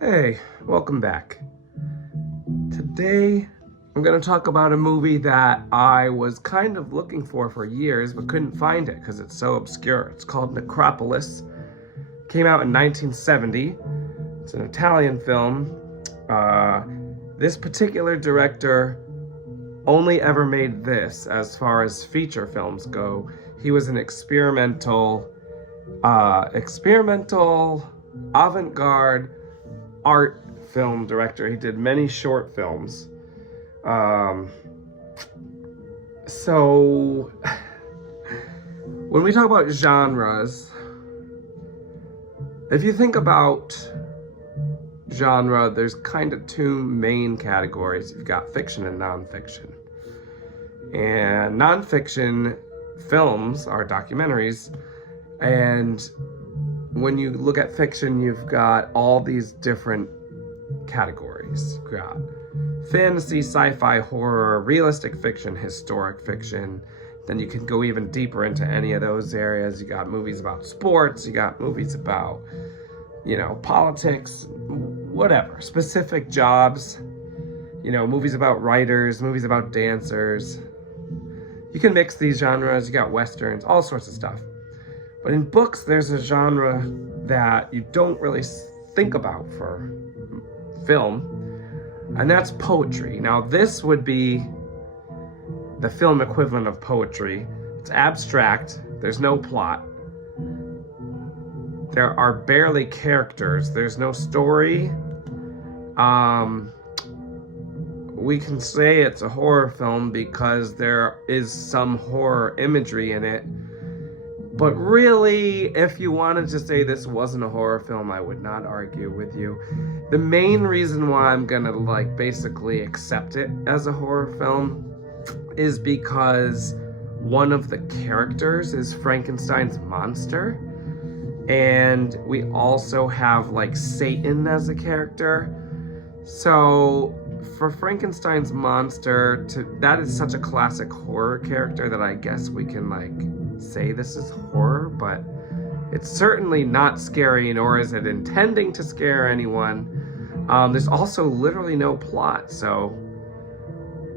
Hey, welcome back. Today, I'm going to talk about a movie that I was kind of looking for years, but couldn't find it because it's so obscure. It's called Necropolis. Came out in 1970. It's an Italian film. This particular director only ever made this as far as feature films go. He was an experimental avant-garde art film director. He did many short films. So when we talk about genres, if you think about genre, there's kind of two main categories. You've got fiction and nonfiction. And nonfiction films are documentaries, and when you look at fiction, you've got all these different categories. You've got fantasy, sci-fi, horror, realistic fiction, historic fiction. Then you can go even deeper into any of those areas. You got movies about sports, you got movies about, politics, whatever, specific jobs, movies about writers, movies about dancers. You can mix these genres. You got westerns, all sorts of stuff. But in books, there's a genre that you don't really think about for film, and that's poetry. Now, this would be the film equivalent of poetry. It's abstract. There's no plot. There are barely characters. There's no story. We can say it's a horror film because there is some horror imagery in it. But really, if you wanted to say this wasn't a horror film, I would not argue with you. The main reason why I'm gonna basically accept it as a horror film is because one of the characters is Frankenstein's monster. And we also have Satan as a character. So for Frankenstein's monster, that is such a classic horror character that I guess we can say this is horror, but it's certainly not scary, nor is it intending to scare anyone. There's also literally no plot, so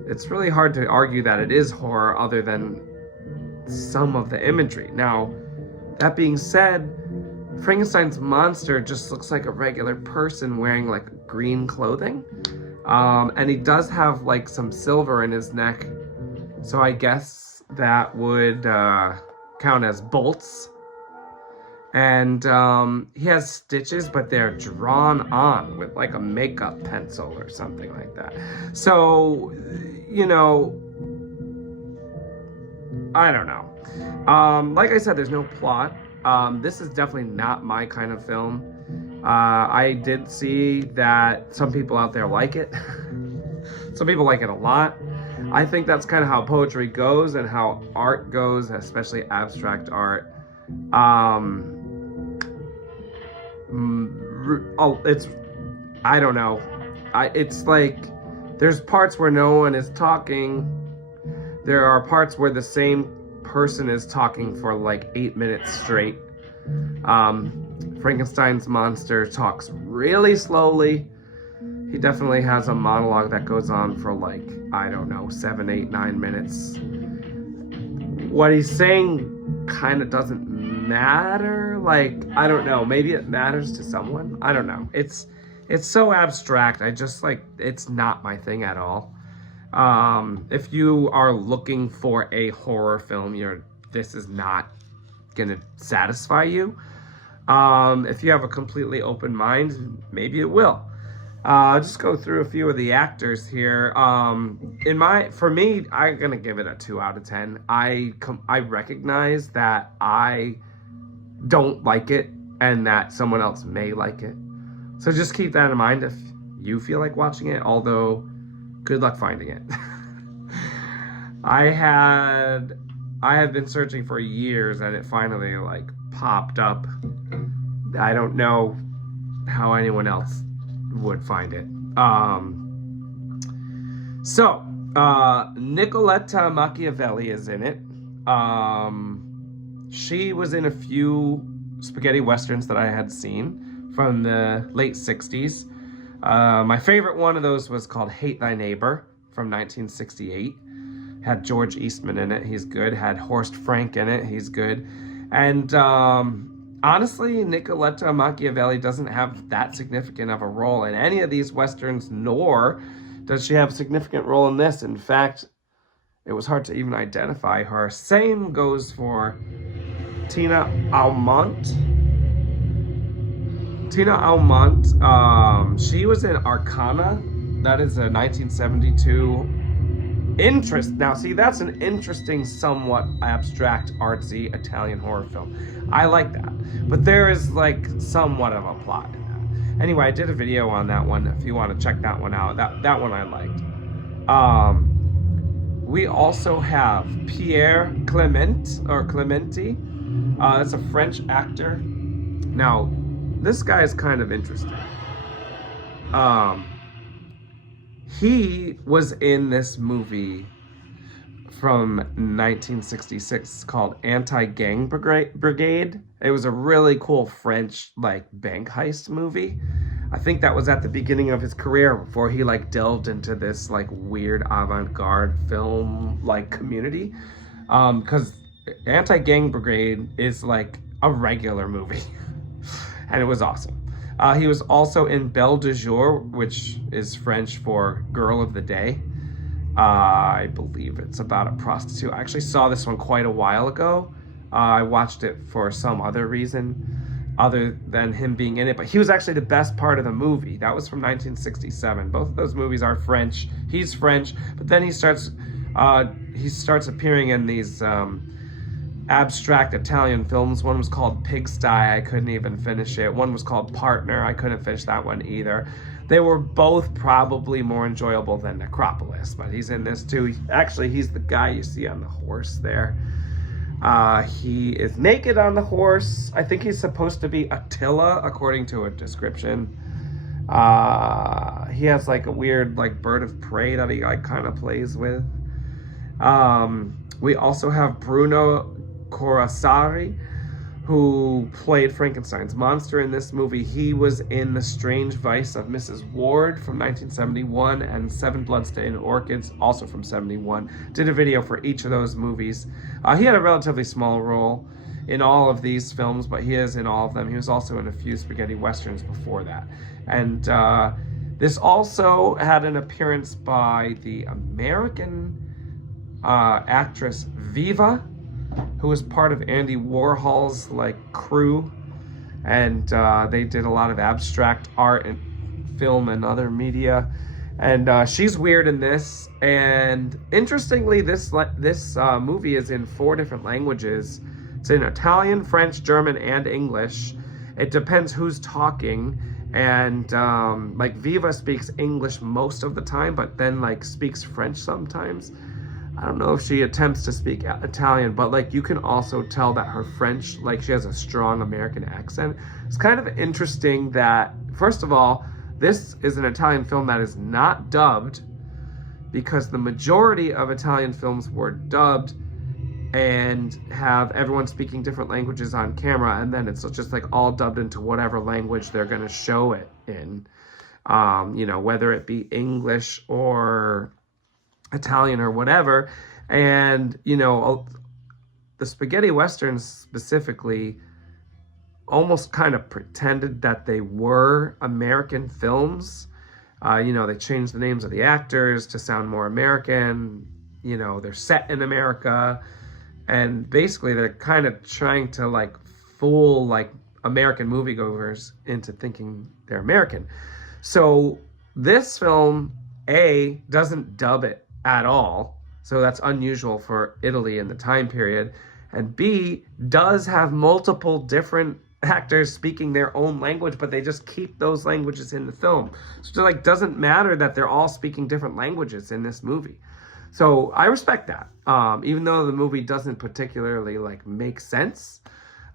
it's really hard to argue that it is horror other than some of the imagery. Now, that being said, Frankenstein's monster just looks like a regular person wearing green clothing. And he does have some silver in his neck, so I guess that would count as bolts. And he has stitches, but they're drawn on with a makeup pencil or something like that. So, I don't know. Like I said, there's no plot. This is definitely not my kind of film. I did see that some people out there like it. Some people like it a lot. I think that's kind of how poetry goes and how art goes, especially abstract art. I don't know. It's there's parts where no one is talking. There are parts where the same person is talking for 8 minutes straight. Frankenstein's monster talks really slowly. He definitely has a monologue that goes on for 7, 8, 9 minutes. What he's saying kind of doesn't matter. I don't know, maybe it matters to someone. I don't know. It's so abstract. I just it's not my thing at all. If you are looking for a horror film, this is not gonna satisfy you. If you have a completely open mind, maybe it will. I'll just go through a few of the actors here. For me, I'm gonna give it a 2 out of 10. I recognize that I don't like it and that someone else may like it. So just keep that in mind if you feel like watching it, although good luck finding it. I have been searching for years and it finally popped up. I don't know how anyone else would find it. Nicoletta Machiavelli is in it. She was in a few spaghetti westerns that I had seen from the late 60s. My favorite one of those was called Hate Thy Neighbor from 1968. Had George Eastman in it. He's good. Had Horst Frank in it. He's good. And honestly, Nicoletta Machiavelli doesn't have that significant of a role in any of these Westerns, nor does she have a significant role in this. In fact, it was hard to even identify her. Same goes for Tina Almont. Tina Almont, she was in Arcana. That is a 1972 Now, see, that's an interesting, somewhat abstract, artsy Italian horror film. I like that. But there is, like, somewhat of a plot in that. Anyway, I did a video on that one, if you want to check that one out. That one I liked. We also have Pierre Clementi. That's a French actor. Now, this guy is kind of interesting. He was in this movie from 1966 called Anti-Gang Brigade. It was a really cool French, like, bank heist movie. I think that was at the beginning of his career before he, like, delved into this, like, weird avant-garde film, like, community. Because Anti-Gang Brigade is, like, a regular movie. And it was awesome. He was also in Belle de Jour, which is French for Girl of the Day. I believe it's about a prostitute. I actually saw this one quite a while ago. I watched it for some other reason other than him being in it. But he was actually the best part of the movie. That was from 1967. Both of those movies are French. He's French. But then he starts appearing in these abstract Italian films. One was called Pigsty. I couldn't even finish it. One was called Partner. I couldn't finish that one either. They were both probably more enjoyable than Necropolis, but he's in this too. Actually, he's the guy you see on the horse there. He is naked on the horse. I think he's supposed to be Attila, according to a description. He has like a weird like bird of prey that he like kind of plays with. We also have Bruno Corassari, who played Frankenstein's monster in this movie. He was in The Strange Vice of Mrs. Ward from 1971 and Seven Bloodstained Orchids, also from 71. Did a video for each of those movies. He had a relatively small role in all of these films, but he is in all of them. He was also in a few spaghetti westerns before that. And this also had an appearance by the American actress Viva, who was part of Andy Warhol's like crew, and they did a lot of abstract art and film and other media, and she's weird in this. And interestingly, this movie is in 4 different languages. It's in Italian, French, German, and English. It depends who's talking, and like Viva speaks English most of the time, but then like speaks French sometimes. I don't know if she attempts to speak Italian, but like you can also tell that her French, like she has a strong American accent. It's kind of interesting that, first of all, this is an Italian film that is not dubbed, because the majority of Italian films were dubbed and have everyone speaking different languages on camera, and then it's just like all dubbed into whatever language they're going to show it in, you know, whether it be English or Italian or whatever. And you know, the spaghetti westerns specifically almost kind of pretended that they were American films. You know, they changed the names of the actors to sound more American. You know, they're set in America, and basically they're kind of trying to like fool like American moviegoers into thinking they're American. So this film, A, doesn't dub it at all, so that's unusual for Italy in the time period, and B, does have multiple different actors speaking their own language, but they just keep those languages in the film. So it like doesn't matter that they're all speaking different languages in this movie. So I respect that, even though the movie doesn't particularly like make sense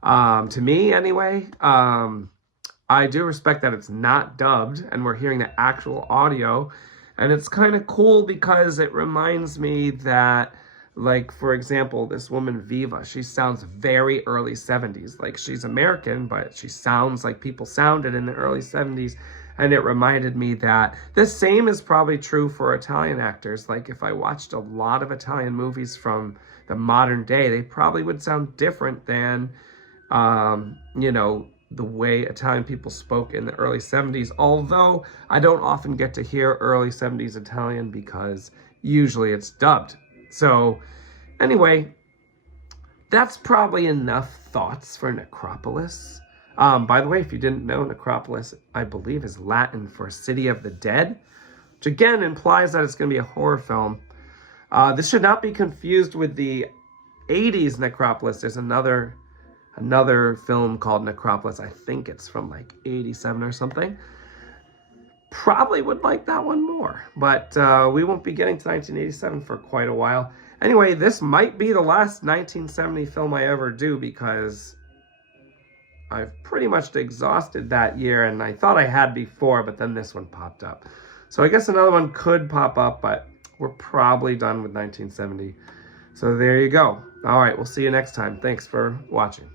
to me anyway. I do respect that it's not dubbed and we're hearing the actual audio. And it's kind of cool because it reminds me that Like, for example, this woman, Viva, she sounds very early 70s. Like, she's American, but she sounds like people sounded in the early 70s. And it reminded me that the same is probably true for Italian actors. Like, if I watched a lot of Italian movies from the modern day, they probably would sound different than, you know, the way Italian people spoke in the early 70s. Although I don't often get to hear early 70s Italian because usually it's dubbed. So anyway, that's probably enough thoughts for Necropolis. By the way, if you didn't know, Necropolis, I believe, is Latin for City of the Dead, which again implies that it's going to be a horror film. This should not be confused with the 80s Necropolis. There's another film called Necropolis. I think it's from like 87 or something. Probably would like that one more, but we won't be getting to 1987 for quite a while. Anyway, this might be the last 1970 film I ever do because I've pretty much exhausted that year, and I thought I had before, but then this one popped up. So I guess another one could pop up, but we're probably done with 1970. So there you go. All right, we'll see you next time. Thanks for watching.